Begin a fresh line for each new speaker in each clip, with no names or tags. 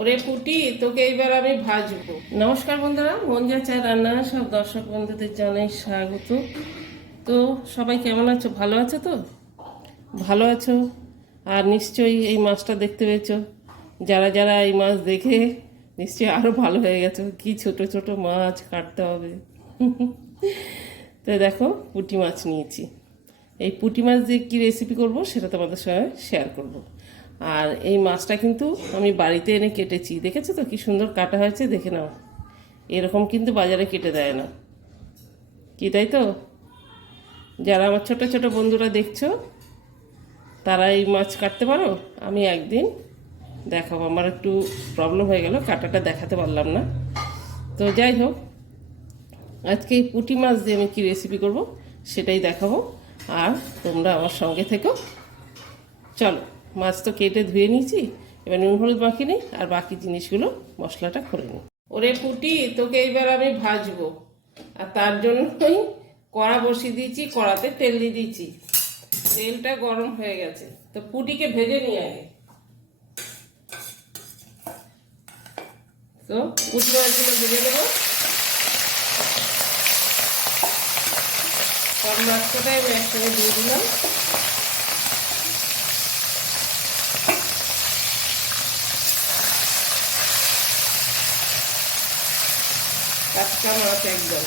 ওরে পুটি, তোকে এইবার আমি ভাজবো। নমস্কার বন্ধুরা মঞ্জা চা রান্না, সব দর্শক বন্ধুদের জানাই স্বাগত। তো সবাই কেমন আছো? ভালো আছো তো? ভালো আছো? আর নিশ্চয়ই এই মাছটা দেখতে পেয়েছ। যারা যারা এই মাছ দেখে, নিশ্চয়ই আরও ভালো হয়ে গেছো। কি ছোট ছোট মাছ কাটতে হবে। তো দেখো, পুঁটি মাছ নিয়েছি। এই পুটি মাছ দিয়ে কী রেসিপি করব, সেটা তোমাদের সঙ্গে শেয়ার করব। আর এই মাছটা কিন্তু আমি বাড়িতে এনে কেটেছি। দেখেছ তো কি সুন্দর কাটা হয়েছে? দেখে নাও। এরকম কিন্তু বাজারে কেটে দেয় না। কি তাই তো? যারা আমার ছোট ছোট বন্ধুরা দেখছ, তারা এই মাছ কাটতে পারো? আমি একদিন দেখাবো। আমার একটু প্রবলেম হয়ে গেল, কাটাটা দেখাতে পারলাম না। তো যাই হোক, আজকে এই পুঁটি মাছ দিয়ে আমি কী রেসিপি করব সেটাই দেখাবো। আর তোমরা আমার সঙ্গে থেকো। চলো। মাছ তো কেটে ধুয়ে নিয়েছি, এবার নুন হলুদ মাখি নিই, আর বাকি জিনিসগুলো মশলাটা করে নিই। ওরে পুটি, তোকে এইবার আমি ভাজবো। আর তার জন্যই কড়া বসিয়ে দিয়েছি, কড়াতে তেল দিয়ে দিয়েছি। তেলটা গরম হয়ে গেছে। তো পুটিকে ভেজে নিয়ে আগে। তো পুটি মাছগুলো ভেজে নেব। সব মাছটাই আমি একসঙ্গে দিয়ে দিলাম। কাঁচা মাছ একদম।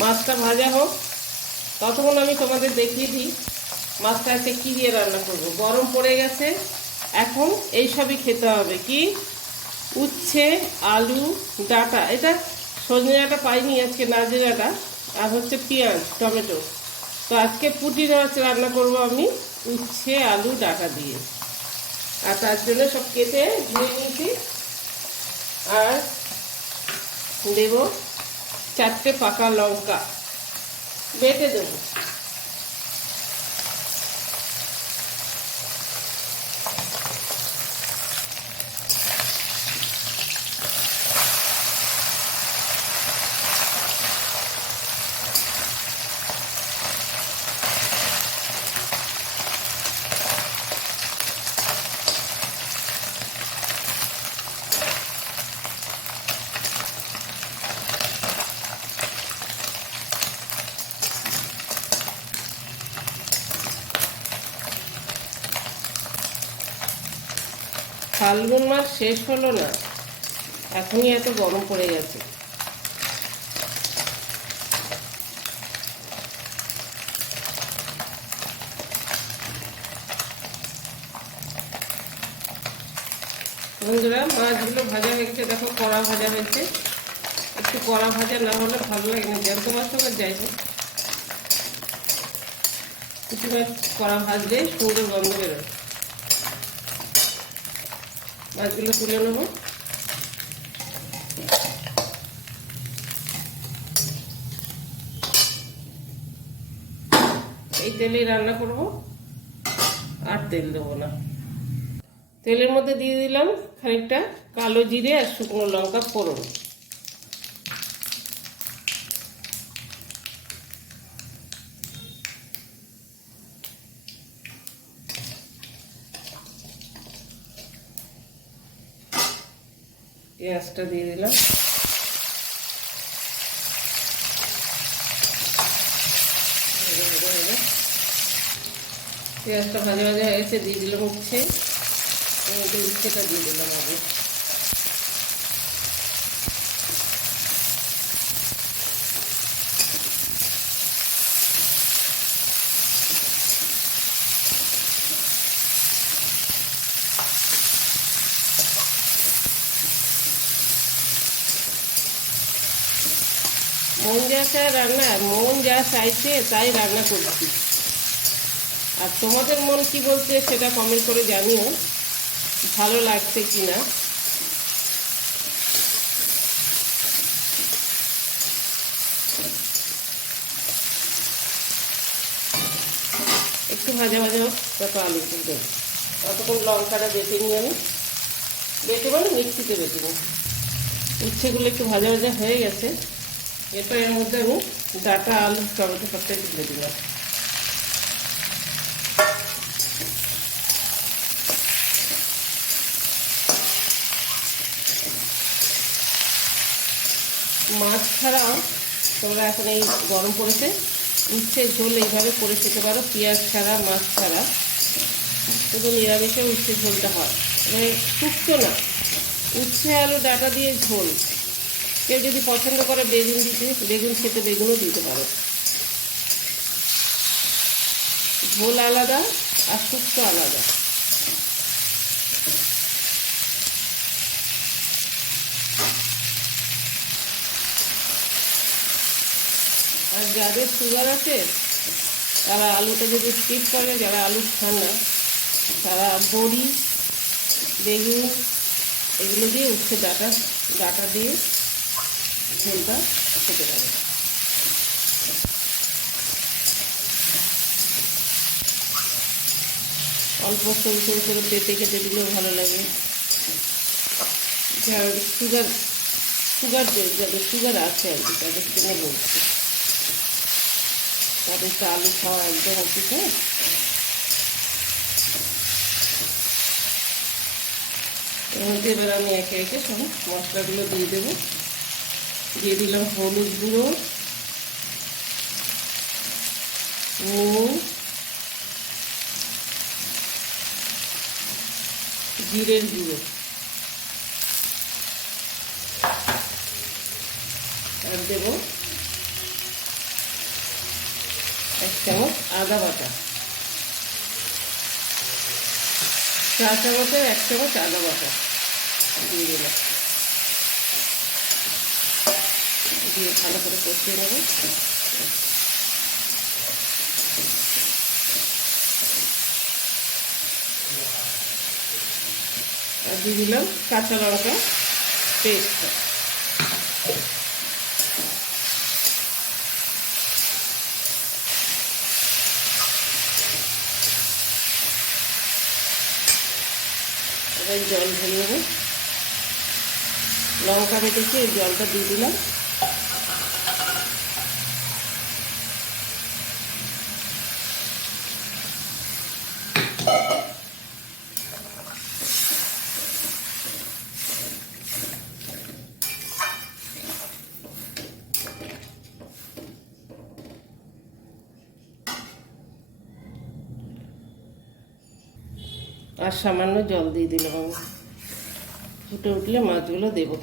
মাছটা ভাজা হোক, ততক্ষণ আমি তোমাদের দেখিয়ে দিই মাছটা আজকে কী দিয়ে রান্না করব। গরম পড়ে গেছে, এখন এই সবই খেতে হবে কি? উচ্ছে, আলু, ডাটা। এটা সজনে ডাটা পাইনি আজকে নাজে ডাটা। আর হচ্ছে পেঁয়াজ, টমেটো। তো আজকে পুটি মাছ রান্না করব আমি উচ্ছে, আলু, ডাটা দিয়ে। আর তার জন্য সব কেটে ধুয়ে নিয়েছি। আর দেব চারটে পাকা লঙ্কা। বেটে দেবো। ফাল্গুন মাস শেষ হলো না। এখনই এত গরম পড়ে গেছে। বন্ধুরা, মাছগুলো ভাজা হয়ে গেছে দেখো কড়া ভাজা হয়েছে। একটু কড়া ভাজা না হলে ভালো লাগে না, জ্যান্ত মাছ আবার যাই কিছু মাছ কড়া ভাজলে সুন্দর গন্ধ বেরোয়। মাছগুলো তুলে নেব। এই তেলেই রান্না করব, আর তেল দেবো না। তেলের মধ্যে দিয়ে দিলাম খানিকটা কালো জিরে আর শুকনো লঙ্কা ফোড়ন। পেঁয়াজটা দিয়ে দিলাম। পেঁয়াজটা ভাজা ভাজা হয়ে গেছে দিয়ে দিলাম উচ্ছে উচ্ছেটা দিয়ে দিলাম আগে। মন যা চায় রান্না, মন যা চাইছে তাই রান্না করছি। আর তোমাদের মন কি বলছে সেটা কমেন্ট করে জানিও, ভালো লাগছে কি না। একটু ভাজা ভাজা হোক আলু দেবো। ততক্ষণ লঙ্কাটা বেটে নিই আমি, বেটে মানে মিক্সিতে বেটে নিই। উচ্ছেগুলো একটু ভাজা ভাজা হয়ে গেছে। এরপর এর মধ্যে আমি ডাটা, আলু, টমেটো সবটাই তুলে দিলাম। মাছ ছাড়াও তোমরা এখন এই গরম পড়েছে, উচ্ছে, ঝোল এইভাবে করে খেতে পারো, পেঁয়াজ ছাড়া, মাছ ছাড়া। শুধু নিরামিষে উচ্ছে ঝোলটা হয়। মানে শুক্তো না, উচ্ছে, আলু, ডাটা দিয়ে ঝোল। কেউ যদি পছন্দ করে বেগুন দিতে বেগুন খেতে বেগুনও দিতে পারো। ঝোল আলাদা আর শুক্তো আলাদা। আর যাদের সুগার আছে, তারা আলুটা যদি স্কিপ করে, যারা আলু খান না, তারা বড়ি, বেগুন, এগুলো দিয়ে উচ্ছে ডাটা ডাটা দিয়ে খেতে অল্প সরু সরু করে পেঁপে কেটে দিলেও ভালো লাগে। যার সুগার সুগার যাদের সুগার আছে আর কি, তাদের জন্য বলছি তাদের তো আলু খাওয়া একদম উচিত হ্যাঁ? এর এবার আমি একে একে সব মশলাগুলো দিয়ে দেবো। দিয়ে দিলাম হলুদ গুঁড়ো নুন, জিরের গুঁড়ো। আর দেবো এক চামচ আদা বাটা। চা চামচের এক চামচ আদা বাটা। দিয়ে দিলাম। দিয়ে ভালো করে কষিয়ে নেব। দিয়ে দিলাম কাঁচা লঙ্কা এবার জল ঢেলে নেব। লঙ্কা বেটেছি, এই জলটা দিয়ে দিলাম। আর সামান্য জল দিয়ে দিলাম আমি ফুটে উঠলে মাছগুলো দেবো।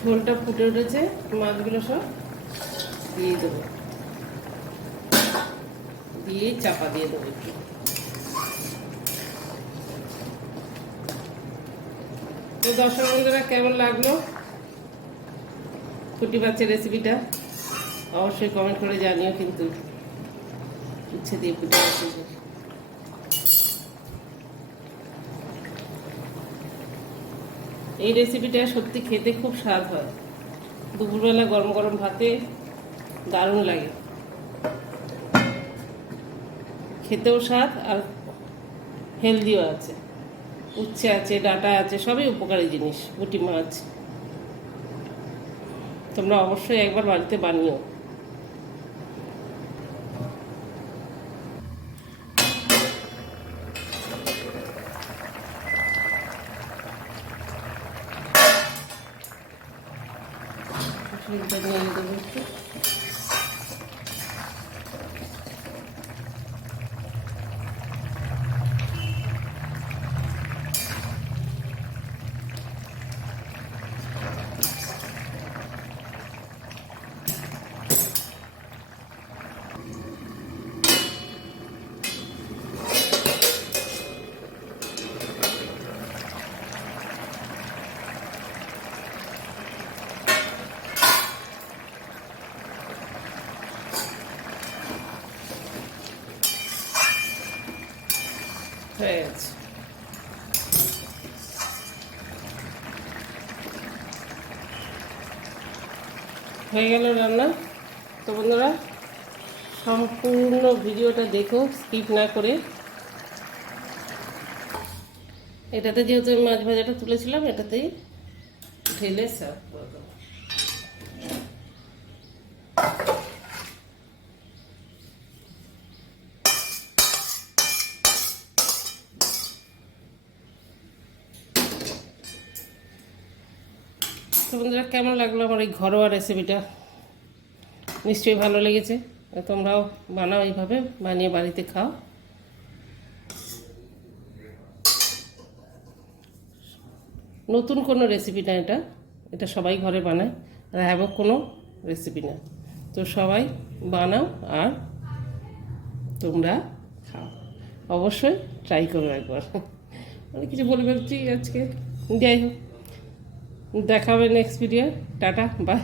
ঝোলটা ফুটে উঠেছে, মাছগুলো সব দিয়ে দেবো। দিয়ে চাপা দিয়ে দেবো তো দর্শক বন্ধুরা, কেমন লাগল? ফুটি বাচ্চা রেসিপিটা অবশ্যই কমেন্ট করে জানিও কিন্তু। উচ্ছে দিয়ে ফুটি এই রেসিপিটা সত্যি খেতে খুব স্বাদ হয়। দুপুরবেলা গরম গরম ভাতে দারুণ লাগে। খেতেও স্বাদ আর হেলদিও আছে। উচ্ছে আছে, ডাটা আছে, সবই উপকারী জিনিস পুঁটি মাছ। তোমরা অবশ্যই একবার বাড়িতে বানিও নিয়ে দেবো একটু হয়ে গেছে হয়ে গেল রান্না। তো বন্ধুরা, সম্পূর্ণ ভিডিওটা দেখো স্কিপ না করে। এটাতে যেহেতু মাছ ভাজাটা তুলেছিলাম, এটাতেই ঢেলে সার্ভ করে দেবো। তো বন্ধুরা, কেমন লাগল আমার এই ঘরোয়া রেসিপিটা নিশ্চয়ই ভালো লেগেছে। তোমরাও বানাও এইভাবে, বানিয়ে বাড়িতে খাও। নতুন কোনো রেসিপি না এটা। এটা সবাই ঘরে বানায়, আর এমন কোনো রেসিপি না। তো সবাই বানাও আর তোমরা খাও। অবশ্যই ট্রাই করো একবার। অনেক কিছু বলে ফেলছি আজকে যাই হোক। দেখা হবে নেক্সট ভিডিও টাটা বাই